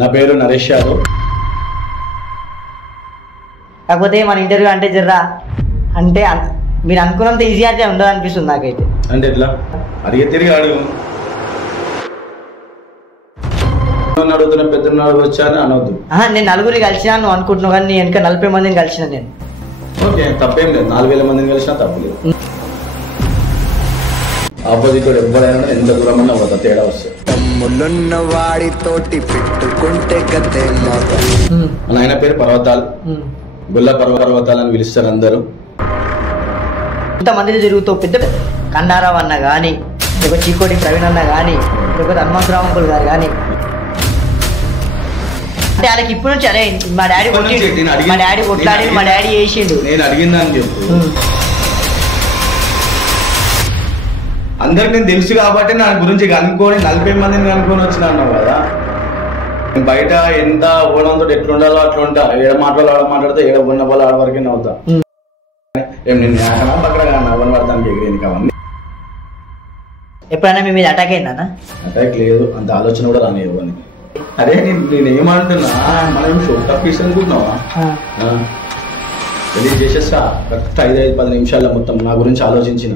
నా పేరు నరేష్ యాదవ్. కాకపోతే మన ఇంటర్వ్యూ అంటే జర్రా అంటే మీరు అనుకున్నంత ఈజీ అయితే ఉండదు అనిపిస్తుంది నాకైతే. అంటే ఎట్లా అడిగే తిరిగి అడుగు. అడుగుతున్న పెద్దన్నాడు వచ్చా అని అనవద్దు. నేను నలుగురిని కలిసినా నువ్వు అనుకుంటున్నావు, కానీ వెనక 40 మందిని కలిసిన నేను. ఓకే, తప్పేం లేదు. 4000 మందిని కలిసినా తప్పలేదు. ఆపోజిట్ వాడు ఎవరైనా ఎంత దూరం అన్నా పోతా, తేడా వస్తుంది. మన ఆయన పేరు పర్వతాలు, గుల్ల పర్వతాలు అని పిలుస్తారు అందరూ. ఇంతమందిని తిరుగుతావు, పెద్ద కండారావు అన్న కానీ, లేకపోతే చీకోటి ప్రవీణ్ అన్న కానీ, లేకపోతే హనుమంతరావు అంకుల్ గారు కానీ, అంటే వాళ్ళకి ఇప్పుడు నుంచి అరే మా డాడీ కొట్లాడి మా డాడీ చేసిండు నేను అడిగిందని చెప్పు. అందరికి నేను తెలుసు కాబట్టి నా గురించి కనుక్కొని 40 మందిని కనుక్కొని వచ్చిన అన్నావు కదా. బయట ఎంత ఓడంతో ఎట్లుండాలో అట్లా ఉంటా. ఏడ మాటలు ఆడ మాట్లాడితే ఏడ ఉన్న వాళ్ళు ఆడ వరకే నవ్వుతా. ఏం నేను పక్కన నవ్వని పడతానికి ఎగిరేది కావాలి. ఎప్పుడైనా మీ మీద అటాక్ అయిందా? అటాక్ లేదు, అంత ఆలోచన కూడా రానివ్వు అని. అరే నేనేమంటున్నా, మనం షోట్ ఆఫీస్ అనుకుంటున్నావా? రిలీజ్ చేసేస్తా కరెక్ట్ 5-10 నిమిషాల్లో మొత్తం నా గురించి ఆలోచించిన.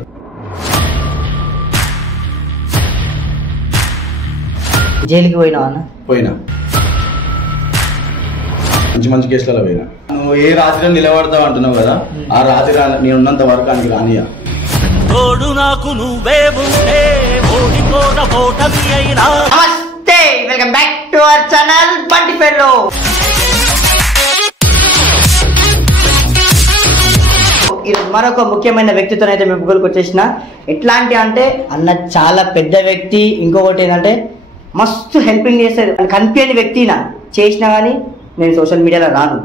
జైలుకి పోయినావా అన్న? పోయినా, మంచి కేసులలో పోయినా. నువ్వు ఏ రాత్రిలో నిలబడతావు అంటున్నావు కదా, ఆ రాత్రి నేను ఉన్నంత వరకు ఆయనకి రానియా. నమస్తే, welcome back to our channel Bunty fellow. ఈరోజు మరొక ముఖ్యమైన వ్యక్తితో అయితే మేము గురికి వచ్చేసిన. ఎట్లాంటి అంటే అన్న చాలా పెద్ద వ్యక్తి. ఇంకొకటి ఏంటంటే మస్తు హెల్పింగ్ చేస్తారు. కనిపించని వ్యక్తి నా చేసినా కానీ నేను సోషల్ మీడియాలో రాను.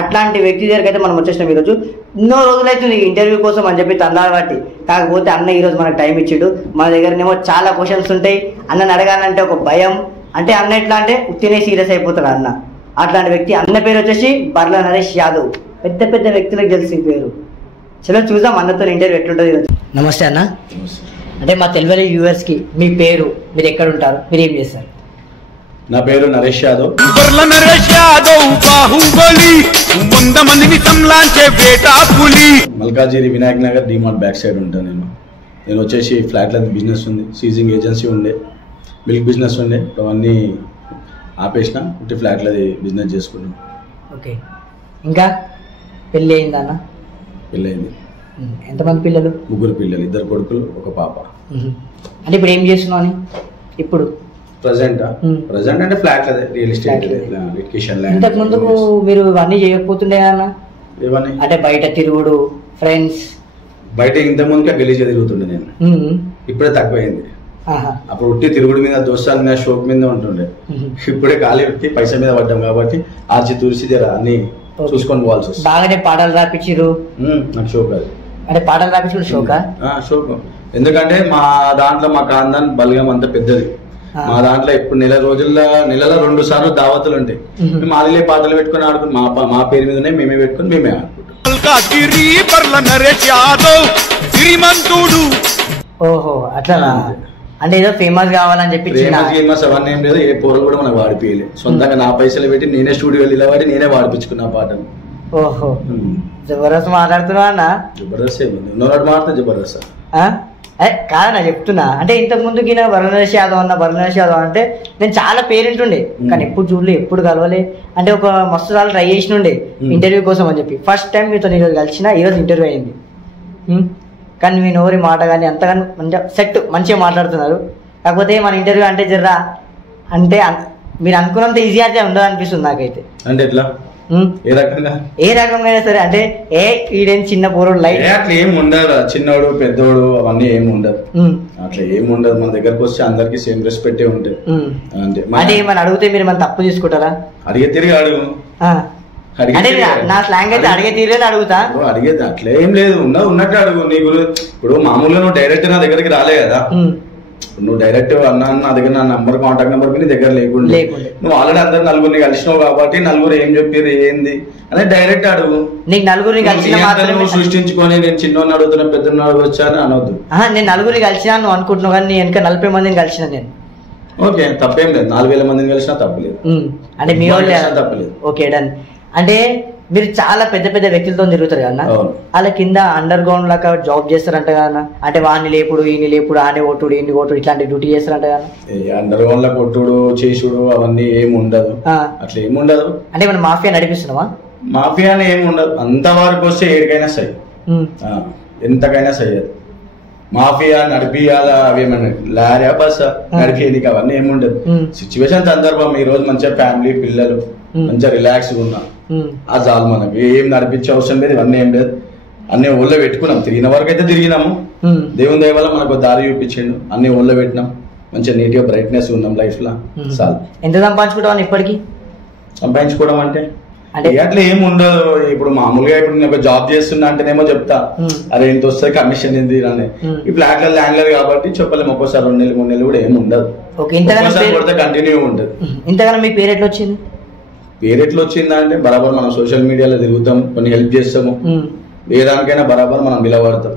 అట్లాంటి వ్యక్తి దగ్గరికి అయితే మనం వచ్చేసినాం. ఈరోజు ఎన్నో రోజులైతుంది ఇంటర్వ్యూ కోసం అని చెప్పి తందాలు బట్టి. కాకపోతే అన్న ఈరోజు మనకు టైం ఇచ్చిండు. మన దగ్గరనేమో చాలా క్వశ్చన్స్ ఉంటాయి. అన్నని అడగాలంటే ఒక భయం. అంటే అన్న ఎట్లా అంటే ఉత్తినే సీరియస్ అయిపోతాడు అన్న. అట్లాంటి వ్యక్తి. అన్న పేరు వచ్చేసి బర్ల నరేష్ యాదవ్. పెద్ద పెద్ద వ్యక్తులకు తెలిసిన పేరు. చలో చూద్దాం అన్నతో ఇంటర్వ్యూ ఎట్లుంటుంది ఈరోజు. నమస్తే అన్న. అంటే మా తెలుగు వ్యూవర్స్కి మీ పేరు, మీరు ఎక్కడ ఉంటారు, మీరు ఏం చేస్తారు? నా పేరు నరేష్ యాదవ్. మల్కాజిగిరి వినాయక్ నగర్ డిమార్ట్ బ్యాక్ సైడ్ ఉంటాను. నేను వచ్చేసి ఫ్లాట్ల బిజినెస్ ఉంది, సీజింగ్ ఏజెన్సీ ఉండే, మిల్క్ బిజినెస్ ఉండే, అవన్నీ ఆపేసిన. ఇంటి ఫ్లాట్లది బిజినెస్ చేసుకున్నాను. ఓకే, ఇంకా పెళ్ళి అయిందా అన్న? పెళ్ళి అయింది. ఎంతమంది పిల్లలు? 3 పిల్లలు, 2 కొడుకులు, 1 పాప. అంటే ఇప్పుడు ఏం చేస్తున్నావు అని? ఇప్పుడు ప్రజెంట్ అంటే ఫ్లాట్ అదే, రియల్ ఎస్టేట్. ఇంతకు ముందుకు మీరు ఇవన్నీ చేయకపోతుండే అన్న? ఇవన్నీ అంటే బయట తిరుగుడు, ఫ్రెండ్స్ బయట ఇంత ముందుకే గలీజ్ తిరుగుతుండే నేను. ఇప్పుడే తక్కువైంది. అప్పుడు ఉట్టి తిరుగుడు మీద, దోస్తాల మీద, షోక్ మీద ఉంటుండే. ఇప్పుడే ఖాళీ పెట్టి పైసా మీద పడ్డాం కాబట్టి ఆర్చి తూర్చి జర అన్ని చూసుకొని పోవాల్సి వస్తుంది. బాగానే పాటలు రాపించారు. నాకు షోక్ అది. అంటే పాటలు రాపించు షోకా? షోక్. ఎందుకంటే మా దాంట్లో మా కాందాన్ బలగం అంత పెద్దది. మా దాంట్లో ఇప్పుడు నెలలో 2 సార్లు దావతులు ఉంటాయి. మేము ఆదిలే పాటలు పెట్టుకుని ఆడుకుని మా పేరు మీద మేమే పెట్టుకుని మేమే ఆడుకుంటాం. ఓహో, అట్లా. అంటే ఏదో ఫేమస్ కావాలని చెప్పి ఫేమస్ అవన్నీ ఏం లేదు. ఏ పోరు కూడా మనకు వాడిపోయలే. సొంతంగా నా పైసలు పెట్టి నేనే స్టూడియో నిలబడి నేనే వాడిపించుకున్నా పాటలు. ఓహో, జబర్దస్త్ మాట్లాడుతున్నా అన్న? జబర్దస్త్ ఏముంది, ఉన్నోడు మాట్లాడితే జబర్దస్త్ కాదన్నా చెప్తున్నా. అంటే ఇంతకు ముందుకి బర్లనరేష్ యాదవ్ అంటే నేను చాలా పేరెంటుండే, కానీ ఎప్పుడు చూడలే, ఎప్పుడు కలవలే. అంటే ఒక మస్తు సార్లు ట్రై చేసినుండే ఇంటర్వ్యూ కోసం అని చెప్పి. ఫస్ట్ టైం మీతో ఈరోజు కలిసిన, ఈరోజు ఇంటర్వ్యూ అయింది. కానీ మీ నోరి మాట కానీ అంతగాని మంచిగా సెట్, మంచిగా మాట్లాడుతున్నారు. కాకపోతే మన ఇంటర్వ్యూ అంటే జర్రా అంటే మీరు అనుకున్నంత ఈజీ అయితే ఉండదు అనిపిస్తుంది నాకైతే. అంటే ఎట్లా? ఏ రకంగా సరే. అంటే ఈడేం చిన్న పోరుడు లైట్ అట్లా ఏం ఉండదు. చిన్నోడు పెద్దోడు అవన్నీ ఏమి ఉండదు. అట్లా ఏమి ఉండదు. మన దగ్గరకు వస్తే అందరికి సేమ్ రెస్పెక్ట్ ఉంటాయి. అంటే ఏమని అడిగితే మీరు మన తప్పు తీసుకుంటారా? అడిగే తిరిగి అడుగు. అంటే నా స్లాంగ్ అయితే అడిగే తీరేది అడుగుతా. అడిగేది అట్లా ఏం లేదు, ఉన్నట్టు అడుగు. నీ గురించి ఇప్పుడు మామూలుగా నువ్వు డైరెక్ట్ నా దగ్గరికి రాలే కదా. నువ్వు డైరెక్ట్ అన్నా నా దగ్గర నా నంబర్, కాంటాక్ట్ నెంబర్ నీ దగ్గర లేకుండా నువ్వు ఆల్రెడీ అందరు నలుగురిని కలిసినావు కాబట్టి నలుగురు ఏం చెప్పారు ఏంది అదే డైరెక్ట్ అడుగు. నీకు నలుగురిని కలిసిన సృష్టించుకొని నేను చిన్నోని అడుగుతున్నా పెద్దోని వచ్చా అని అనవద్దు. నేను నలుగురిని కలిసినా నువ్వు అనుకుంటున్నావు, కానీ వెనక 40 మందిని కలిసిన నేను. ఓకే, తప్పేం లేదు. 4000 మందిని కలిసినా తప్పలేదు. అంటే మీ వాళ్ళే తప్పలేదు. Okay done. అంటే మీరు చాలా పెద్ద పెద్ద వ్యక్తులతో తిరుగుతారు కదా, వాళ్ళ కింద అండర్ గ్రౌండ్ లాగా జాబ్ చేస్తారంట కదా, అంటే వాడిని లేపుడు ఈయన లేపుడు ఆనే కొట్టుడు ఈయన కొట్టుడు ఇట్లాంటి డ్యూటీ చేస్తారంట కదా. అండర్ గ్రౌండ్ లో కొట్టుడు చేసుడు అవన్నీ ఏమి ఉండదు, అట్లా ఏమి ఉండదు. అంటే మనం మాఫియా నడిపిస్తున్నావా? మాఫియా అని ఏమి ఉండదు, అంత వరకు వస్తే ఏడికైనా సై, ఎంతకైనా సై. అది మాఫియా నడిపియాలా అవేమన్నా లారీ బస్సా నడిపేది అవన్నీ ఏమి ఉండదు. సిచ్యువేషన్ సందర్భం ఈ రోజు మంచిగా ఫ్యామిలీ పిల్లలు మంచిగా రిలాక్స్ ఉన్నా ఆ చాలు మనకు, ఏం నడిపించే అవసరం లేదు, ఇవన్నీ ఏం లేదు. అన్ని ఊళ్ళో పెట్టుకున్నాం, తిరిగిన వరకు అయితే తిరిగినాము, దేవుని దయ వల్ల మనకు దారి చూపించిండు, అన్ని ఊళ్ళో పెట్టినాం, మంచిగా నీట్ గా బ్రైట్నెస్ ఉన్నాం లైఫ్ లో. చాలు. ఎంత సంపాదించుకుంటాం ఇప్పటికి? సంపాదించుకోవడం అంటే అట్లా ఏమి ఉండదు. ఇప్పుడు మామూలుగా ఇప్పుడు నేను ఒక జాబ్ చేస్తున్నా అంటేనేమో చెప్తా, అరే ఇంత వస్తుంది కమిషన్ ఏంది అని. ఈ ఫ్లాట్ల ల్యాండ్లర్ కాబట్టి చెప్పలేము, ఒక్కోసారి 2 నెలలు 3 నెలలు కూడా ఏమి ఉండదు, కంటిన్యూ ఉండదు. ఇంతగానో మీ పేరు ఎట్లా వచ్చింది? పేరు ఎట్లా వచ్చిందా అంటే బరాబర్ మనం సోషల్ మీడియాలో తిరుగుతాం, కొన్ని హెల్ప్ చేస్తాము, ఏ దానికైనా బరాబర్ మనం నిలబడతాం.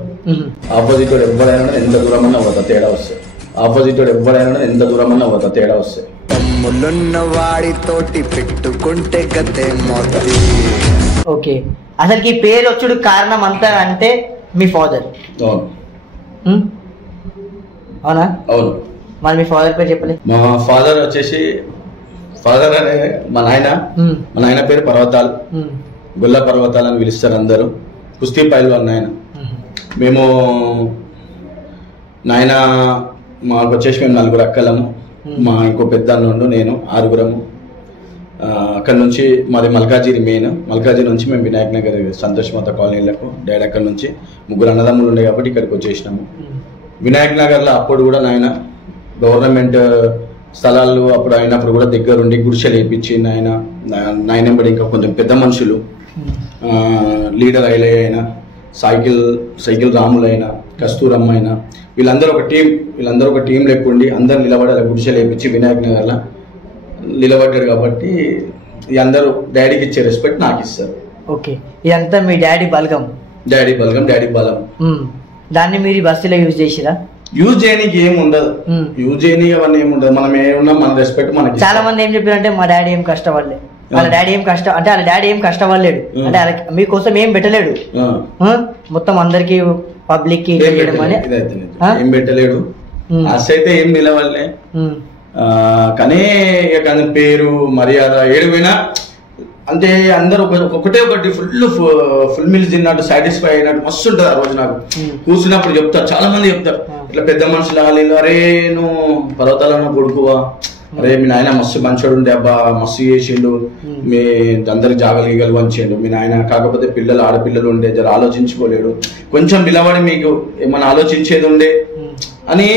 ఆపోజిట్ వాడు ఎవరైనా ఎంత దూరం అన్నా పోతా తేడా వస్తాయి, ఆపోజిట్ వాడు ఎవరైనా ఎంత దూరం అన్నా పోతా తేడా వస్తాయి. వాడితోటి పెట్టుకుంటే గతే మొదటి. ఓకే, అసలుకి పేరు వచ్చుడు కారణం అంతా అంటే మీ ఫాదర్. అవును. అవునా? అవును. మరి మీ ఫాదర్ పేరు చెప్పలేదు? మా ఫాదర్ వచ్చేసి, ఫాదర్ అనే మా నాయన పేరు పర్వతాలు, గుల్ల పర్వతాలు అని పిలుస్తారు అందరూ, కుస్తీ పైల్వాన్ నాయన. మేము నాయన మాకు వచ్చేసి మేము 4 అక్కలము, మా ఇంకో పెద్ద అన్నుండు, నేను 6గురము. అక్కడ నుంచి మాది మల్కాజిరి మెయిన్, మల్కాజిరి నుంచి మేము వినాయక్ నగర్ సంతోష్ మాత కాలనీలకు డాడీ అక్కడ నుంచి 3 అన్నదమ్ములు ఉండే కాబట్టి ఇక్కడికి వచ్చేసినాము. వినాయక్ నగర్లో అప్పుడు కూడా నాయన గవర్నమెంట్ స్థలాలు అప్పుడు అయినప్పుడు కూడా దగ్గరుండి గుడిసెలు వేయించి నాయన ఎంబడి ఇంకా కొంచెం పెద్ద మనుషులు, లీడర్ ఐలయ్య అయినా, సైకిల్ రాములైనా, కస్తూరమ్మ అయినా, వీళ్ళందరూ ఒక టీం లేకుండి అందరు నిలబడి అలా గుడిసెలు వేయించి వినాయక్ నగర్లో నిలబడ్డారు కాబట్టి అందరూ డాడీకి ఇచ్చే రెస్పెక్ట్ నాకు ఇస్తారు. ఓకే, ఇదంతా మీ డాడీ బలగం? డాడీ బలం. దాన్ని మీరు బస్సులో యూజ్ చేసిరా? యూజ్ చేయడానికి ఏమి ఉండదు, యూజ్ చేయని అవన్నీ ఏమి ఉండదు, మనం ఏమున్నా మన రెస్పెక్ట్ మనకి. చాలా మంది ఏం చెప్పారంటే మా డాడీ ఏం కష్టపడలేదు, వాళ్ళ డాడీ ఏం కష్టపడలేడు, అంటే మీకోసం ఏం పెట్టలేడు, మొత్తం అందరికి పబ్లిక్ కి ఏం పెట్టలేడు, అసైతే ఏం నిలవలే. కానీ ఇక పేరు మర్యాద ఏడుపోయినా అంటే అందరూ ఒకటి ఫుల్ మీల్స్ తిన్నట్టు సాటిస్ఫై అయినట్టు మస్తు ఉంటుంది. ఆ రోజు నాకు కూర్చున్నప్పుడు చెప్తారు, చాలా మంది చెప్తారు ఇట్లా పెద్ద మనుషులు వాళ్ళు, అరే నువ్వు పర్వతాలను కొడుకువా, అరే మీ నాయన మస్తు మంచోడు ఉండే అబ్బా, మస్తు చేసిండు, మీ అందరికి జాగలు వంచిండు మీ నాయన, కాకపోతే ఆడపిల్లలు ఉండే జర ఆలోచించుకోలేడు, కొంచెం నిలబడి మీకు ఏమన్నా ఆలోచించేది ఉండే అని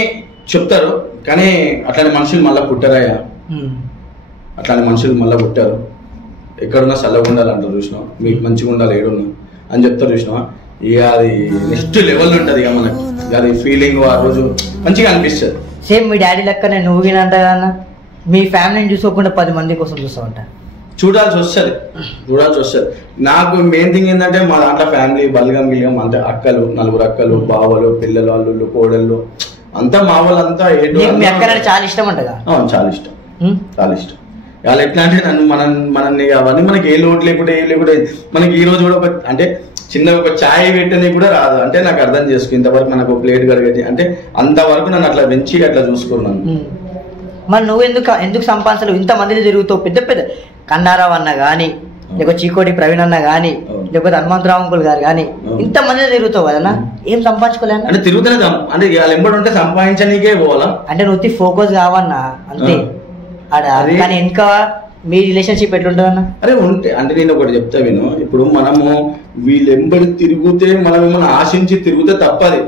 చెప్తారు. కానీ అట్లాంటి మనుషులు మళ్ళీ పుట్టారయ్యా, అట్లాంటి మనుషులు మళ్ళీ పుట్టారు. ఎక్కడున్నా చల్లగా ఉండాలంటారు చూసినావా, మీకు మంచిగా ఉండాలి ఏడున్నా అని చెప్తారు చూసినావా. ఇక అది నెక్స్ట్ లెవెల్ ఉంటుంది, ఇక మనకు అది ఫీలింగ్ ఆ రోజు మంచిగా అనిపిస్తుంది. సేమ్ మీ డాడీ లెక్కనే నువ్వు వినంట కదన్నా, మీ ఫ్యామిలీని చూసుకోకుండా 10 మంది కోసం చూస్తామంట. చూడాల్సి వస్తుంది. నాకు మెయిన్ థింగ్ ఏంటంటే మా దాంట్లో ఫ్యామిలీ బలగం అంటే అక్కలు, 4 అక్కలు, బావలు, పిల్లలు, అల్లుళ్ళు, కోడళ్ళు అంతా మా వాళ్ళంతా చాలా ఇష్టం అంట. చాలా ఇష్టం. వాళ్ళు ఎట్లా అంటే మనల్ని అవన్నీ మనకి ఏ లోటు లేకుండా మనకి ఈ రోజు కూడా అంటే చిన్నగా ఒక ఛాయ్ పెట్టని కూడా రాదు. అంటే నాకు అర్థం చేసుకో, ఇంతవరకు మనకు ప్లేట్ కడిగేది అంటే అంతవరకు నన్ను అట్లా పెంచి అట్లా చూసుకున్నాను. మరి నువ్వు ఎందుకు సంపాదించలేవు? ఇంతమందిని తిరుగుతావు, పెద్ద కన్నారావు అన్న కానీ, లేకపోతే చీకోటి ప్రవీణ్ అన్న కానీ, లేకపోతే హనుమంతరావు అంకుల్ గారు కానీ, ఇంతమందిని తిరుగుతావు కదన్నా, ఏం సంపాదించుకోలే? అంటే తిరుగుతూనే అంటే వాళ్ళు ఎంబడి ఉంటే సంపాదించడానికే పోవాలా? అంటే నువ్వు ఫోకస్ కావన్నా అంతే. కానీ ఇంకా మీ రిలేషన్షిప్ ఎట్లుంటుందన్న? అరే ఉంటే అంటే నేను ఒకటి చెప్తా విను, ఇప్పుడు మనము వీళ్ళెంబడి తిరిగితే మనం ఏమైనా ఆశించి తిరిగితే తప్పది.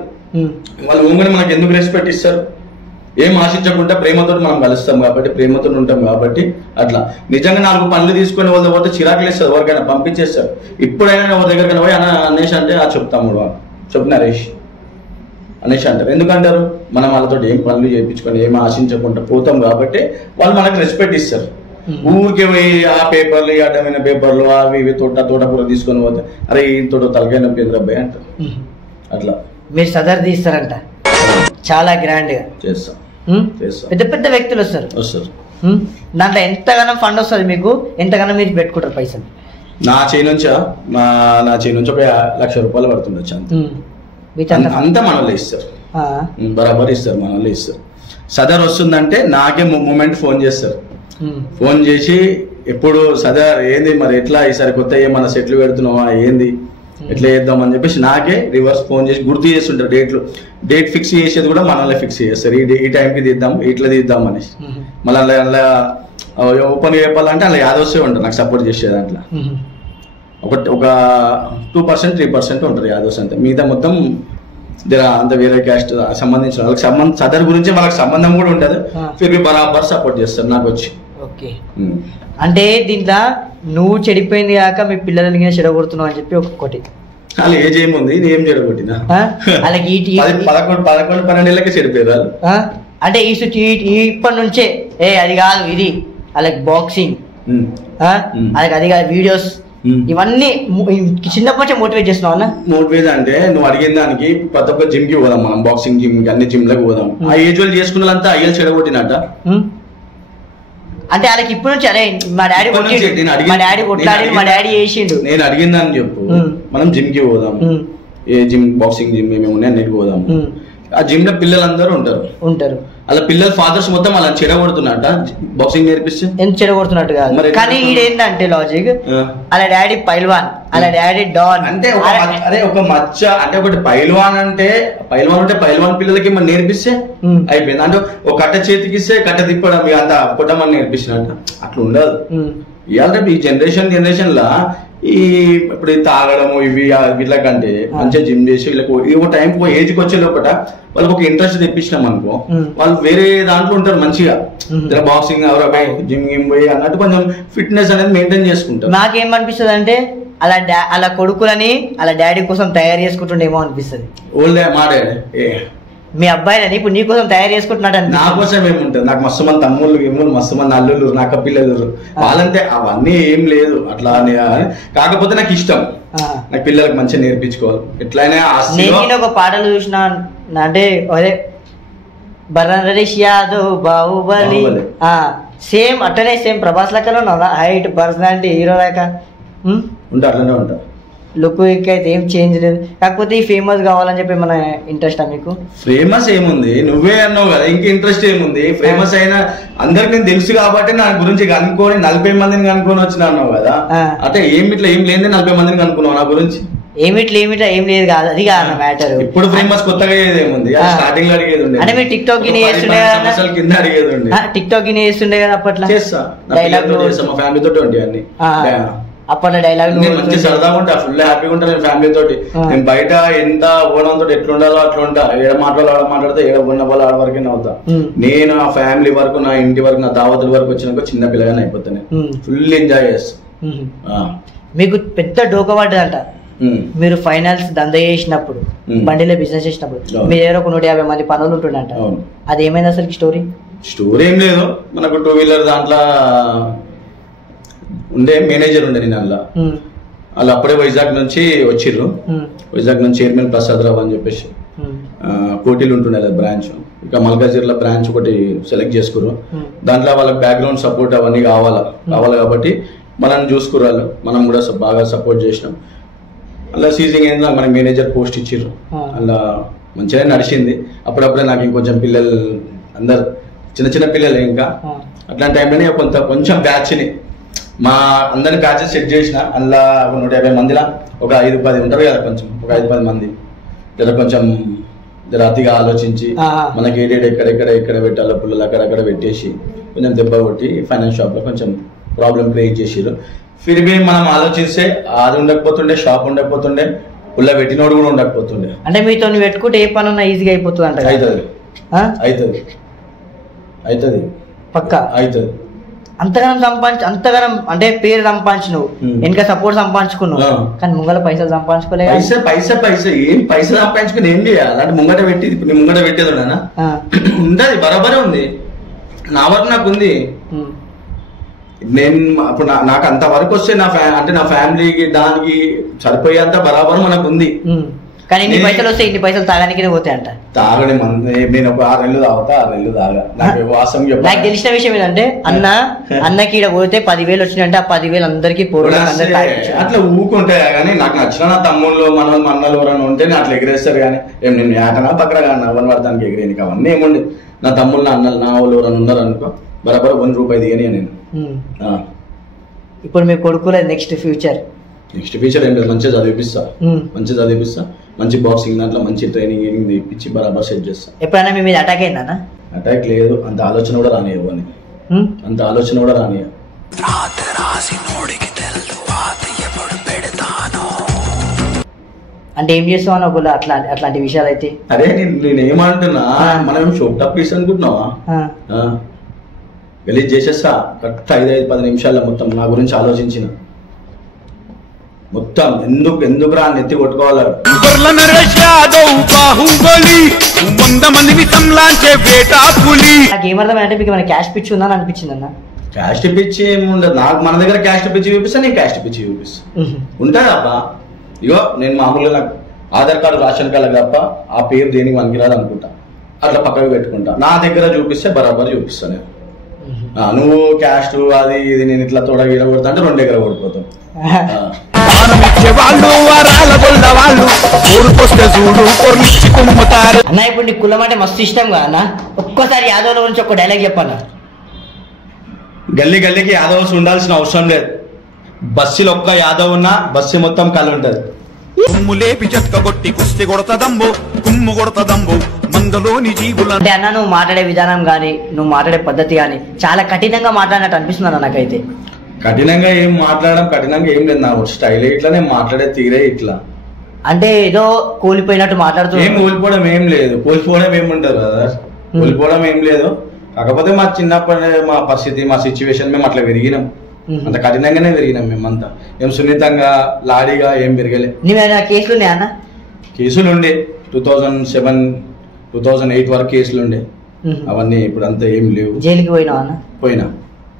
వాళ్ళు ఊంగని మనకు ఎందుకు రెస్పెక్ట్ ఇస్తారు? ఏం ఆశించకుండా ప్రేమతో మనం కలుస్తాం కాబట్టి, ప్రేమతో ఉంటాం కాబట్టి అట్లా. నిజంగా 4 పనులు తీసుకొని వాళ్ళ పోతే చిరాకులు ఇస్తారు, ఎవరికైనా పంపించేస్తారు. ఇప్పుడైనా ఎవరి దగ్గర పోయి అనేసి అంటే చెప్తాము, చెప్పు నరేష్ అనేసి అంటారు. ఎందుకంటారు? మనం వాళ్ళతో ఏం పనులు చేయించుకొని ఏం ఆశించకుండా పోతాం కాబట్టి వాళ్ళు మనకు రెస్పెక్ట్ ఇస్తారు. ఊరికే పోయి ఆ పేపర్లు, అడ్డమైన పేపర్లు అవి ఇవి తోటకూర తీసుకొని పోతే అరే ఈ తోట తలకైన పేదరబ్బాయి అంటారు. అట్లా మీరు సదర్ తీస్తారంట, చాలా గ్రాండ్ గా చేస్తాం. పెద్ద వ్యక్తులు వస్తారు. దాంట్లో ఎంతగానో ఫండ్ వస్తుంది మీకు, ఎంతగానో మీరు పెట్టుకుంటారు పైసలు? నా చేయి నుంచి ఒక 1,00,000 రూపాయలు పడుతుండొచ్చు అంతా మన వాళ్ళే ఇస్తారు, బరాబర్ ఇస్తారు, మన వాళ్ళే ఇస్తారు. సదర్ వస్తుందంటే నాకే మూమెంట్ ఫోన్ చేస్తారు, ఫోన్ చేసి ఎప్పుడు సదర్ ఏంది మరి ఎట్లా ఈసారి కొత్త ఏమన్నా సెట్లు పెడుతున్నావా ఏంది ఎట్లా చేద్దాం అని చెప్పేసి నాకే రివర్స్ ఫోన్ చేసి గుర్తు చేస్తుంటారు. డేట్ ఫిక్స్ చేసేది కూడా మనల్ని ఫిక్స్ చేస్తారు, ఈ టైంకి తీద్దాం ఇట్లా తీద్దాం అనేసి. మళ్ళీ అలా ఓపెన్ చెప్పాలంటే అలా యాదవ్సే ఉంటారు నాకు సపోర్ట్ చేసే దాంట్లో. ఒక 2% 3% ఉంటారు యాదవ్స్ అంటే, మిగతా మొత్తం అంత వేరే క్యాస్ట్ సంబంధించిన వాళ్ళకి సదర్ గురించి వాళ్ళకి సంబంధం కూడా ఉంటుంది, ఫిర్ బరాబర్ సపోర్ట్ చేస్తారు నాకు వచ్చి. ఓకే, అంటే దీంట్లో నువ్వు చెడిపోయింది కాక మీ పిల్లలని చెడగొడుతున్నావు అని చెప్పి ఒక్కొక్కటి అలా ఏజ్ ఏముంది, ఇది ఏం చెడగొట్టినా అలాగే 11-12 ఏళ్ళకే చెడిపోయారు వాళ్ళు. అంటే ఇప్పటి నుంచే అది కాదు ఇది, అలాగే బాక్సింగ్ అలాగే అది కాదు వీడియోస్ ఇవన్నీ చిన్నప్పటి నుంచి మోటివేట్ చేస్తున్నావు అన్న? మోటివేట్ అంటే నువ్వు అడిగిన దానికి ప్రతి ఒక్క జిమ్ కి పోదాం మనం, బాక్సింగ్ జిమ్ అన్ని జిమ్ లకు పోదాం. ఆ ఏజ్ వాళ్ళు చేసుకున్న వాళ్ళంతా అయ్యలు చెడగొట్టినట్ట. అంటే వాళ్ళకి ఇప్పటి నుంచి అరే మా డాడీ కొట్లాడి మా డాడీ చేసిండు, నేను అడిగిందని చెప్పు, మనం జిమ్ కి పోదాం, ఏ జిమ్ బాక్సింగ్ జిమ్ ఏమేమి ఉన్నాయి అన్నిటికి పోదాం. ఆ జిమ్ లో పిల్లలందరూ ఉంటారు, అలా పిల్లల ఫాదర్స్ మొత్తం అలా చెడగొడుతున్నట్ట బాక్సింగ్ నేర్పిస్తే. ఎంత చెడగొడుతున్నట్టు కాదు, కానీ ఈడేంటంటే లాజిక్ అలా డాడీ పైల్వాన్ అలా డాడీ డాన్ అంటే అరే ఒక మచ్చ అంటే ఒకటి పైల్వాన్ అంటే పైల్వాన్ పిల్లలకి మనం నేర్పిస్తే అయిపోయింది. అంటే ఒక కట్ట చేతికి ఇస్తే కట్ట తిప్పడం అంత కొట్టమని నేర్పించినట్టు అట్లా ఉండదు. ఇవాళ రేపు ఈ జనరేషన్ లా ఈ ఇప్పుడు తాగడము ఇవి వీళ్ళ కంటే మంచిగా జిమ్ చేసి వీళ్ళకి ఒక టైం ఏజ్కి వచ్చే లోపల వాళ్ళకి ఒక ఇంట్రెస్ట్ తెప్పించినాం అనుకో, వాళ్ళు వేరే దాంట్లో ఉంటారు మంచిగా, బాక్సింగ్ జిమ్ గిమ్ పోయి అన్నట్టు కొంచెం ఫిట్నెస్ అనేది మెయింటైన్ చేసుకుంటారు. నాకేమనిపిస్తుంది అంటే అలా కొడుకులని అలా డాడీ కోసం తయారు చేసుకుంటుండేమో అనిపిస్తుంది. మా డాడీ మీ అబ్బాయిలని ఇప్పుడు నీ కోసం తయారు చేసుకుంటున్నాడు. నా కోసం ఏముంటది, నాకు మస్తు మంది తమ్ముళ్ళు మస్తు మంది అల్లుళ్ళు నాకు పిల్లలు వాళ్ళంతే, అవన్నీ ఏం లేదు అట్లా. కాకపోతే నాకు ఇష్టం, నాకు పిల్లలకు మంచిగా నేర్పించుకోవాలి ఎట్లయినా. నేను ఒక పాటలు చూసిన అంటే అదే బర్నరేష్ యాదవ్ బాహుబలి సేమ్ అట్లనే సేమ్ ప్రభాస్ లెక్కలో హైట్ పర్సనాలిటీ హీరో లెక్క ఉంటా, అట్లనే ఉంటా. లుక్ అయితే ఏం చేంజ్ లేదు, కాకపోతే ఈ ఫేమస్ కావాలని చెప్పి మన ఇంట్రెస్ట్. మీకు ఫేమస్ ఏముంది, నువ్వే అన్నావు కదా, ఇంక ఇంట్రెస్ట్ ఏముంది. ఫేమస్ అయినా అందరికి నేను తెలుసు కాబట్టి నా గురించి కనుక్కొని 40 మందిని కనుక్కొని వచ్చిన అన్నావు కదా. అంటే ఏం లేని 40 మందిని కనుక్కున్నావు నా గురించి. ఏమిట్లా ఏం లేదు కాదు, అది కాదు మ్యాటర్. ఇప్పుడు ఫేమస్ కొత్తగా ఏముంది, స్టార్టింగ్ లో అడిగేది ఉండే అంటే మీరు టిక్టాక్ కింద అడిగేది ఉండే, టిక్టాక్ కింద చేస్తుండే కదా అప్పట్లో. చేస్తా డైలాగ్ మా ఫ్యామిలీ తోటి ఉంటాయి అన్ని. అప్పట్లో డైలాగ్ నేను మంచి సరదాగా ఉంటా, ఫుల్ హ్యాపీగా ఉంటా నేను ఫ్యామిలీ తోటి. నేను బయట ఎంత ఓనంతో ఎట్లుండాలో అట్లా ఉంటా, ఏడ మాట్లాడితే ఏడ ఉన్న వాళ్ళు ఆడ వరకే అవుతా. నేను ఆ ఫ్యామిలీ వరకు నా ఇంటి వరకు నా దావతుల వరకు వచ్చినాక చిన్న పిల్లగానే అయిపోతాను, ఫుల్ ఎంజాయ్ చేస్తా. మీకు పెద్ద డోకవాడ్డదంట, మీరు ఫైనాన్స్ దంద చేసినప్పుడు బండిలో బిజినెస్ చేసినప్పుడు మీ దగ్గర ఒక 150 మంది పనులు ఉంటుండంట, అది ఏమైంది అసలు స్టోరీ ఏం లేదు. మనకు 2 వీలర్ దాంట్లో ఉండే మేనేజర్ ఉండే నేను అందులో, వాళ్ళు అప్పుడే వైజాగ్ నుంచి వచ్చిర్రు. వైజాగ్ నుంచి చైర్మన్ ప్రసాద్ రావు అని చెప్పేసి కోటిలు ఉంటుండే బ్రాంచ్, ఇక మల్కాజిర్ల బ్రాంచ్ ఒకటి సెలెక్ట్ చేసుకురు. దాంట్లో వాళ్ళకి బ్యాక్గ్రౌండ్ సపోర్ట్ అవన్నీ కావాలి కాబట్టి మనల్ని చూసుకురు వాళ్ళు, మనం కూడా బాగా సపోర్ట్ చేసినాం. అలా సీజింగ్ ఏందో మనకి మేనేజర్ పోస్ట్ ఇచ్చిర్రు, అలా మంచిగా నడిచింది. అప్పుడప్పుడే నాకు ఇంకొంచెం పిల్లలు అందరు చిన్న పిల్లలు, ఇంకా అట్లాంటి టైంలోనే కొంచెం బ్యాచ్ని మా అందరిని బ్యాచెస్ సెట్ చేసిన. అందులో 150 మందిలా ఒక 5-10 ఉంటారు కదా, కొంచెం ఒక 5-10 మంది కొంచెం అతిగా ఆలోచించి మనకి ఎక్కడ పెట్టాలో పుల్లలు అక్కడక్కడ పెట్టేసి కొంచెం దెబ్బ కొట్టి ఫైనాన్స్ షాప్ లో కొంచెం ప్రాబ్లం క్రియేట్ చేసిరు. ఫిర్బీ మనం ఆలోచిస్తే అది ఉండకపోతుండే, షాప్ ఉండకపోతుండే, పుల్ల పెట్టినోడు కూడా ఉండకపోతుండే. అంటే మీతో పెట్టుకుంటే ఏ పని ఈజీగా అయిపోతుంది అంటే అవుతుంది పక్కా అవుతుంది. అంతగానం అంటే పేరు సంపాదించినావు, వెనక సపోర్ట్ సంపాదించుకున్నావు, కానీ ముంగల పైసలు సంపాదించుకోలేదు. పైసా ఏం పైసలు సంపాదించుకుని ఏం చేయాలి అంటే ముంగట పెట్టేది ఉండనా ఉండదు, బరాబరే ఉంది. నా వరకు నాకు ఉంది. నేను అప్పుడు నాకు అంత వరకు వస్తే నా ఫ్యామిలీకి దానికి సరిపోయేంత బరాబర్ మనకు ఉంది. కానీ ఇన్ని పైసలు వస్తే ఇన్ని పైసలు తాగడానికి పోతాయంట. తాగని నేను ఒక 6 నెలలు తాగుతా, 6 నెలలు తాగా. నాకు తెలిసిన విషయం ఏంటంటే అన్నకి ఇక్కడ పోతే 10,000 వచ్చినాయంటే ఆ 10,000 అందరికి అట్లా ఊకుంటాయా. కానీ నాకు నచ్చిన నా తమ్ముళ్ళు మన్నలు ఎవరైనా ఉంటే నేను అట్లా ఎగిరేస్తారు. కానీ ఏం నేను ఏటనా పక్కన కానీ అవన్నీ పడతానికి ఎగిరేనికి అవన్నీ ఏముంది. నా తమ్ముళ్ళు నా అన్నలు నా వాళ్ళు ఎవరైనా ఉన్నారు అనుకో బరాబర్ 1 రూపాయి దిగని నేను. ఇప్పుడు మీ కొడుకుల నెక్స్ట్ ఫ్యూచర్ ఏంటంటే మంచిగా చదివిపిస్తా, మంచి బాక్సింగ్ దాంట్లో మంచి ట్రైనింగ్ ఇప్పించి బరాబర్ సెట్ చేస్తా. ఎప్పుడైనా మీ మీద అటాక్ అయిందా? అటాక్ లేదు, అంత ఆలోచన కూడా రానియవు అని. అంత ఆలోచన కూడా రానియ. అంటే ఏం చేస్తావు ఒకళ్ళు అట్లాంటి విషయాలు అయితే? అరే నేనేమంటున్నా, మనం షోక్ టప్పీస్ అనుకుంటున్నావా? గలీజ్ చేసేస్తా కరెక్ట్ 5-10 నిమిషాల్లో మొత్తం నా గురించి ఆలోచించిన మొత్తం ఎందుకు రా నెత్తి కొట్టుకోవాలి. ఏమర్థమైందంటే మీకు ఏమైనా క్యాష్ పిచ్చి ఉందని అనిపించింది అన్న? క్యాష్ పిచ్చి ఏముండదు నాకు. మన దగ్గర క్యాష్ పిచ్చి చూపిస్తా, నేను క్యాష్ పిచ్చి చూపిస్తా. ఉంటాయి అబ్బా. ఇగో నేను మామూలుగా నాకు ఆధార్ కార్డు రేషన్ కార్డు తప్ప ఆ పేరు దేనికి పనికిరాదు అనుకుంటా, అట్లా పక్కకు పెట్టుకుంటా. నా దగ్గర చూపిస్తే బరాబర్ చూపిస్తా నేను. నువ్వు క్యాస్ట్ అది ఇది నేను ఇట్లా తోడ కొడతా అంటే 2 దగ్గర కొడిపోతావు. అన్న ఇప్పుడు నీ కులం అంటే మస్తు ఇష్టం కదా అన్న, ఒక్కసారి యాదవ్ల గురించి ఒక డైలాగ్ చెప్పన్నా. గల్లీకి యాదవ్స్ ఉండాల్సిన అవసరం లేదు. బస్సులో ఒక్క యాదవ్ ఉన్నా బస్సు మొత్తం కళ్ళు ఉంటది. అంటే అన్న నువ్వు మాట్లాడే విధానం గానీ నువ్వు మాట్లాడే పద్ధతి గానీ చాలా కఠినంగా మాట్లాడినట్టు అనిపిస్తుంది అన్న నాకైతే. కఠినంగా ఏం మాట్లాడడం, కఠినంగా ఏం లేదు. నా స్టైల్ ఇట్లా, నేను మాట్లాడే తీరే ఇట్లా. అంటే ఏదో కోల్పోయినట్టు మాట్లాడుతూ. ఏం కోల్పోవడం ఏం లేదు, కోల్పోవడం ఏముంటది కదా, కోల్పోవడం ఏం లేదు. కాకపోతే మా చిన్నప్పటి మా పరిస్థితి, మా సిచ్యువేషన్ మేము అట్లా పెరిగినాం. అంత కఠినంగానే పెరిగినాం మేమంతా. ఏం సున్నితంగా లాడీగా ఏం పెరగలే. కేసులు ఉన్నాయా అన్న? కేసులు ఉండే 2007, 2008 వరకు కేసులు ఉండే. అవన్నీ ఇప్పుడు అంతా ఏం లేవు. జైలుకి పోయినా అన్న? పోయినా.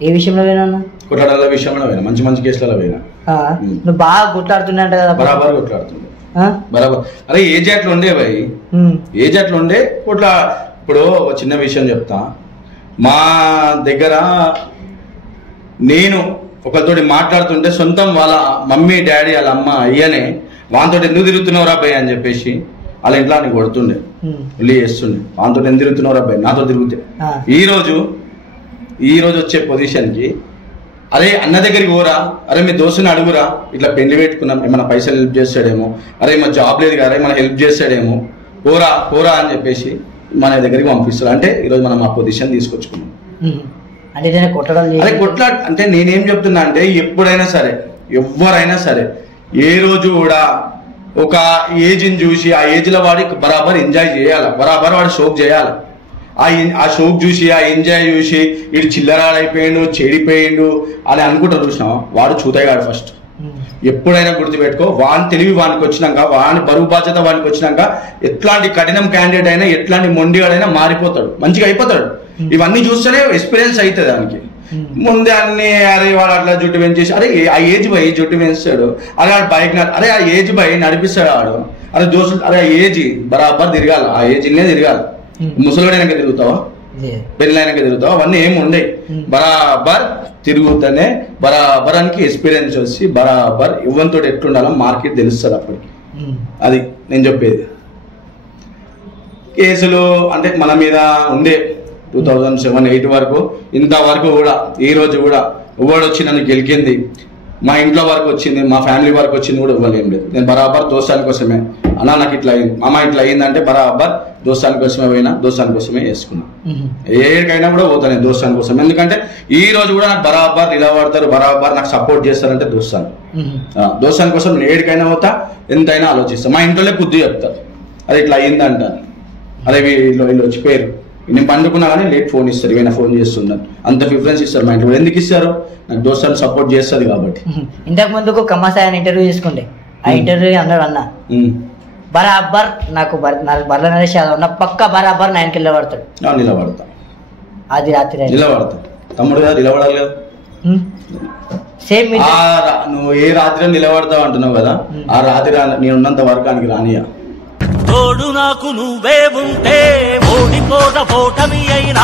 ఏ విషయంలో పోయినా అన్న? కొట్లాడల విషయంలో పోయినా, మంచి కేసులలో పోయినా. నువ్వు బాగా కొట్లాడుతున్నా కదా? బరాబర్ కొట్లాడుతుండే బరాబర్. అరే ఏజ్ అట్లా ఉండే భయ్, ఏజ్ అట్లా ఉండే కొట్లా. ఇప్పుడు చిన్న విషయం చెప్తా. మా దగ్గర నేను ఒకరితోటి మాట్లాడుతుంటే సొంతం వాళ్ళ మమ్మీ డాడీ వాళ్ళ అమ్మ అయ్యనే వాంతో ఎందుకు తిరుగుతున్నావు రాబాయ్ అని చెప్పేసి వాళ్ళ ఇంట్లో అని కొడుతుండే, వెళ్ళి చేస్తుండే. వాంతో ఎందుకు తిరుగుతున్నావు రాబాయ్, నాతో తిరుగుతే. ఈ రోజు వచ్చే పొజిషన్కి అరే అన్న దగ్గరికి పోరా, అరే మీ దోస్తుని అడుగురా, ఇట్లా పెళ్లి పెట్టుకున్నాం ఏమైనా పైసలు హెల్ప్ చేస్తాడేమో, అరే మా జాబ్ లేదు కదా మన హెల్ప్ చేస్తాడేమో, పోరా అని చెప్పేసి మన దగ్గరికి పంపిస్తారు. అంటే ఈరోజు మనం ఆ పొజిషన్ తీసుకొచ్చుకున్నాం. అదే కొట్లాడు అంటే నేనేం చెప్తున్నా అంటే ఎప్పుడైనా సరే ఎవరైనా సరే ఏ రోజు కూడా ఒక ఏజ్ని చూసి ఆ ఏజ్లో వాడి బరాబర్ ఎంజాయ్ చేయాలి, బరాబర్ వాడు షోక్ చేయాలి. ఆ షోక్ చూసి ఆ ఎంజాయ్ చూసి వీడు చిల్లరాడైపోయాడు చెడిపోయిండు అని అనుకుంటారు చూసినావా, వాడు చూతాయిగాడు ఫస్ట్. ఎప్పుడైనా గుర్తుపెట్టుకో, వాని తెలివి వానికి వచ్చినాక, వాని బరువు బాధ్యత వానికి వచ్చినాక ఎట్లాంటి కఠినం క్యాండిడేట్ అయినా ఎట్లాంటి మొండిగాడైనా మారిపోతాడు, మంచిగా అయిపోతాడు. ఇవన్నీ చూస్తేనే ఎక్స్పీరియన్స్ అవుతుంది దానికి. ముందే అన్ని అరే వాడు అట్లా జుట్టు పెంచేసి, అరే ఆ ఏజ్ బై జుట్టు పెంచుతాడు, అరే బైక్ అరే ఆ ఏజ్ బై నడిపిస్తాడు వాడు, అరే దోస్తులు అరే ఆ ఏజ్ బరాబర్ తిరగాలి, ఆ ఏజ్నే తిరగాలి. ముసలిడైనాక తిరుగుతావా, పెళ్ళైనాక తిరుగుతావా, అవన్నీ ఏమి ఉండవు. బరాబర్ తిరుగుతానే బరాబరానికి ఎక్స్పీరియన్స్ వచ్చి బరాబర్ ఇవ్వంతో ఎట్లుండాలో మార్కెట్ తెలుస్తుంది అప్పటికి. అది నేను చెప్పేది. కేసులు అంటే మన మీద ఉండే 2007-8 వరకు, ఇంతవరకు కూడా ఈ రోజు కూడా ఎవడు వచ్చి నన్ను గెలికింది, మా ఇంట్లో వరకు వచ్చింది, మా ఫ్యామిలీ వరకు వచ్చింది కూడా ఇవ్వలేం లేదు. నేను బరాబర్ దోస్తాని కోసమే, అన్నా నాకు ఇట్లా అయింది, అమ్మ ఇట్లా అయిందంటే బరాబర్ దోస్తాని కోసమే పోయినా, దోస్తాని కోసమే వేసుకున్నా. ఏడికైనా కూడా పోతాను నేను దోస్తాని కోసం. ఎందుకంటే ఈ రోజు కూడా నాకు బరాబర్ నిలబడతారు, బరాబర్ నాకు సపోర్ట్ చేస్తారంటే దోస్తాని కోసం నేను ఏడికైనా పోతా, ఎంతైనా ఆలోచిస్తాను. మా ఇంట్లోనే బుద్ధి చెప్తారు, అది ఇట్లా అయిందంట, అదే వీళ్ళు వచ్చిపోయారు, నేను పండుకున్నా కానీ లేట్ ఫోన్ ఇస్తారు, ఏమైనా ఫోన్ చేస్తున్నాను, అంత ప్రిఫరెన్స్ ఇస్తారు మా ఇంట్లో. ఎందుకు ఇస్తారు, నాకు దోస్తాను సపోర్ట్ చేస్తుంది కాబట్టి. ఇంతకు ముందుకు కమ్మాసాయని ఇంటర్వ్యూ చేసుకుంటే ఆ ఇంటర్వ్యూ అన్నాడు అన్న బరాబర్ నాకు బర్ల నరేష్ యాదవ్ ఉన్న పక్క బరాబర్ 9కి నిలబడతాడు. నిలబడతా, అది రాత్రి నిలబడతా తమ్ముడు గారు, నిలబడాలి కదా. సేమ్ నువ్వు ఏ రాత్రి నిలబడతావు అంటున్నావు కదా, ఆ రాత్రి నేను ఉన్నంత వరకు ఆయనకి రానియా. తోడు నాకు నువ్వే ఉంటే ఓడిపోట పోటమి అయినా.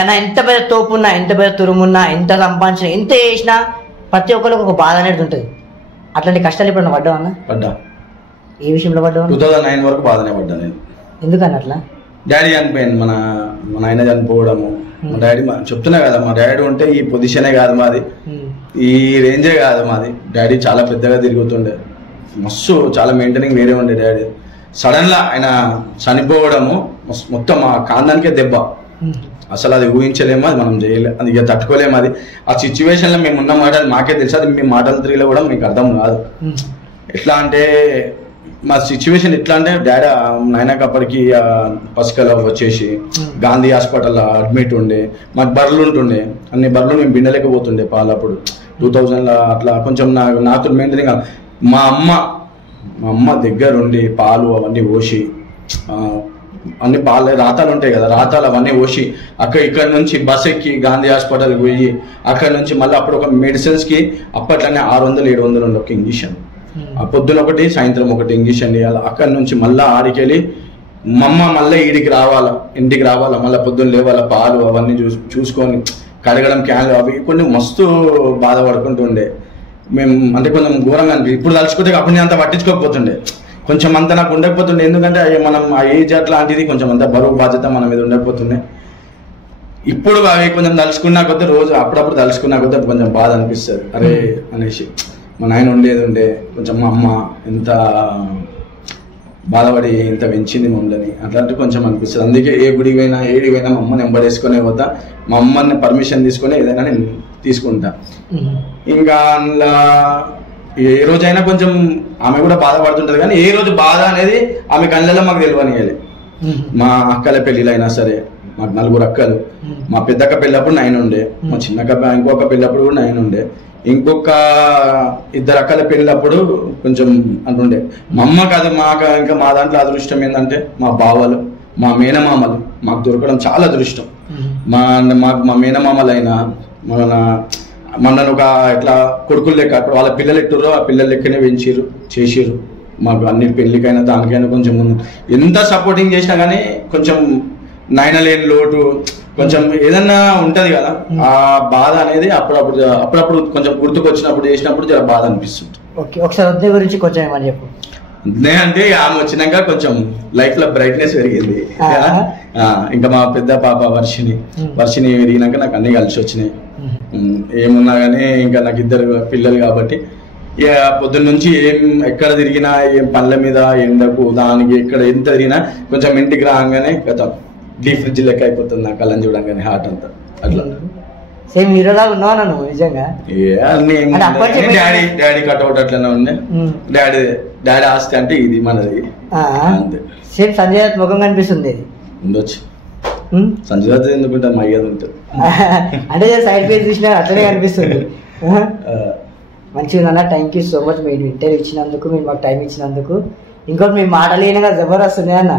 అన్న ఎంత పెద్ద తోపున్నా, ఎంత పెద్ద తురుమున్నా, ఎంత సంపాదించినా, ఎంత చేసినా ప్రతి ఒక్కరికి ఒక బాధ అనేది ఉంటుంది. అట్లాంటి కష్టాలు ఇప్పుడు పడ్డావు అన్న? పడ్డా. ఏ విషయంలో పడ్డావు? 2009 వరకు బాధనే పడ్డా నేను. ఎందుకని అట్లా? డాడీ చనిపోయింది, మన నాయన చనిపోవడము. మా డాడీ చెప్తున్నా కదా, మా డాడీ ఉంటే ఈ పొజిషనే కాదు మాది, ఈ రేంజే కాదు మాది. డాడీ చాలా పెద్దగా తిరుగుతుండే, మస్తు చాలా మెయింటైనింగ్ వేరే ఉండే డాడీ. సడన్ గా ఆయన చనిపోవడము మొత్తం మా కాందానికే దెబ్బ. అసలు అది ఊహించలేము, అది మనం చేయలేము, అది ఇక తట్టుకోలేము. అది ఆ సిచ్యువేషన్ లో మేము ఉన్న మాట మాకే తెలుసు, అది మీ మాటల త్రీలో కూడా మీకు అర్థం కాదు. ఎట్లా అంటే మా సిచ్యువేషన్ ఎట్లా అంటే డాడీ నాయనకి అప్పటికి పసికల వచ్చేసి గాంధీ హాస్పిటల్లో అడ్మిట్ ఉండే. మాకు బర్రెలు ఉంటుండే, అన్ని బర్రెలు మేము బిండలేకపోతుండే పాలు అప్పుడు 2000లో. అట్లా కొంచెం నాతో మెయింటైనింగ్. మా అమ్మ దగ్గర ఉండి పాలు అవన్నీ పోసి, అన్ని పాలు రాతాలు ఉంటాయి కదా, రాతాలు అవన్నీ పోసి ఇక్కడ నుంచి బస్ ఎక్కి గాంధీ హాస్పిటల్కి పోయి అక్కడ నుంచి మళ్ళీ అప్పుడు ఒక మెడిసిన్స్కి అప్పట్లోనే 600-700 ఉండే ఒక ఇంజక్షన్. ఆ పొద్దున ఒకటి సాయంత్రం ఒకటి ఇంజక్షన్ చేయాలి. అక్కడ నుంచి మళ్ళీ ఆడికెళ్ళి మమ్మ మళ్ళీ ఇంటికి రావాలా, మళ్ళీ పొద్దున్న లేవాలా, పాలు అవన్నీ చూసుకొని కడగడం, క్యాన్లు అవి కొన్ని మస్తు బాధపడుకుంటుండే మేము. అంటే కొంచెం ఘోరంగా అనిపి ఇప్పుడు తలుచుకుంటే అప్పుడు నేను అంత పట్టించుకోకపోతుండే, కొంచెం అంత నాకు ఉండకపోతుండే. ఎందుకంటే మనం ఆ ఏజ్ అట్లాంటిది కొంచెం అంత బరువు బాధ్యత మన మీద ఉండకపోతుండే. ఇప్పుడు అవి కొంచెం తలుచుకున్నా కొద్దీ, రోజు అప్పుడప్పుడు తలుచుకున్నా కొద్దీ కొంచెం బాధ అనిపిస్తుంది. అరే అనేసి మా నాయన ఉండేది కొంచెం, మా అమ్మ ఎంత బాధపడి ఇంత పెంచింది మమ్మల్ని, అట్లాంటివి కొంచెం అనిపిస్తుంది. అందుకే ఏ గుడికి పోయినా ఏడికి పోయినా మా అమ్మని వెంబడేసుకునే పోతా, మా అమ్మని పర్మిషన్ తీసుకుని ఏదైనా నేను తీసుకుంటా. ఇంకా అందులో ఏ రోజైనా కొంచెం ఆమె కూడా బాధపడుతుంటది, కానీ ఏ రోజు బాధ అనేది ఆమె కళ్ళల్లో మాకు తెలియనియాలి. మా అక్కల పెళ్ళిళ్ళైనా సరే, మాకు 4 అక్కలు. మా పెద్దక్క పెళ్ళప్పుడు 9 ఉండే, మా చిన్నక్క ఇంకొక పెళ్ళప్పుడు కూడా 9 ఉండే, ఇంకొక 2 అక్కల పెళ్ళప్పుడు కొంచెం అంటుండే. మా అమ్మ కాదు, ఇంకా మా దాంట్లో అదృష్టం ఏంటంటే మా బావలు, మా మేనమామలు మాకు దొరకడం చాలా అదృష్టం. మా మేనమామలైనా మనను ఒక ఇట్లా కొడుకులు లెక్క, అప్పుడు వాళ్ళ పిల్లలు ఎట్టుర్రో ఆ పిల్లల లెక్కనే పెంచిర్రు, చేసిర్రు. మాకు అన్ని పెళ్ళికైనా దానికైనా కొంచెం ముందు ఎంత సపోర్టింగ్ చేసినా కానీ కొంచెం నాయన లేని లోటు కొంచెం ఏదన్నా ఉంటది కదా, ఆ బాధ అనేది అప్పుడప్పుడు కొంచెం గుర్తుకొచ్చినప్పుడు చేసినప్పుడు చాలా బాధ అనిపిస్తుంది. ఒకసారి వద్ద గురించి కొంచెం ఏమని చెప్పు. అంటే ఆమె వచ్చినాక కొంచెం లైఫ్ లో బ్రైట్నెస్ పెరిగింది. ఇంకా మా పెద్ద పాప వర్షిని పెరిగినాక నాకు అన్ని కలిసి వచ్చినాయి. ఏమున్నా కానీ ఇంకా నాకు 2 పిల్లలు కాబట్టి ఇక పొద్దున్న నుంచి ఎక్కడ తిరిగినా, ఏం పనుల మీద ఎండకు దానికి ఎక్కడ ఎంత తిరిగినా కొంచెం ఇంటికి రాగానే గత డీ ఫ్రిడ్జ్ లెక్క అయిపోతుంది నాకు కళ్ళని చూడంగానే, హార్ట్ అంతా అట్లా. సేమ్ హీరోలా ఉన్నావు నువ్వు నిజంగా. డాడీ కట్అవుట్ అట్లనే ఉండే. డాడీ ఆస్తి అంటే ఇది మనది అంతే. సేమ్ సంజయ్ దత్ ముఖం కనిపిస్తుంది. ఉండొచ్చు, సంజయ్ దత్ ఎందుకుంటే మా అయ్యేది ఉంటుంది. అంటే సైడ్ ఫేస్ చూసినా అట్లనే కనిపిస్తుంది. మంచిగా అన్న, థ్యాంక్ యూ సో మచ్ మీరు ఇంటర్వ్యూ ఇచ్చినందుకు, మీరు మాకు టైం ఇచ్చినందుకు. ఇంకోటి మీ మాటలేనగా జబర్దస్త్ ఉన్నాయి అన్న.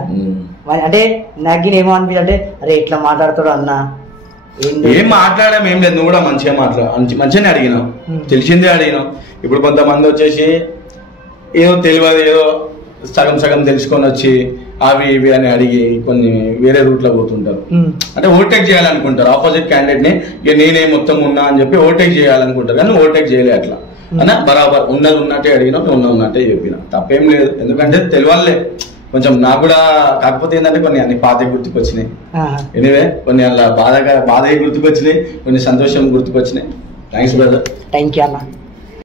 అంటే నాకు ఏమో అనిపించి అంటే అరే ఎట్లా మాట్లాడతాడు అన్న. ఏం మాట్లాడాం ఏం లేదు, నువ్వు కూడా మంచిగానే అడిగినావు, తెలిసిందే అడిగినావు. ఇప్పుడు కొంతమంది వచ్చేసి ఏదో తెలియదు, ఏదో సగం తెలుసుకొని వచ్చి అవి ఇవి అని అడిగి కొన్ని వేరే రూట్లో పోతుంటారు. అంటే ఓవర్టేక్ చేయాలనుకుంటారు ఆపోజిట్ క్యాండిడేట్ ని. ఇక నేనే మొత్తం ఉన్నా అని చెప్పి ఓవర్టేక్ చేయాలనుకుంటారు, కానీ ఓవర్టేక్ చేయలే. అట్లా అన్నా బరాబర్ ఉన్నది ఉన్నట్టే అడిగినా, ఉన్నట్టే చెప్పినా, తప్పేం లేదు. ఎందుకంటే తెలియాలే కొంచెం నాకు కూడా. కాకపోతే ఏంటంటే కొన్ని అన్ని పాతవి గుర్తుకొచ్చినాయి. ఎనీవే కొన్ని అలా బాధగా గుర్తుకొచ్చినాయి, కొన్ని సంతోషం గుర్తుకొచ్చినాయి. Thanks brother. థ్యాంక్ యూ అన్న.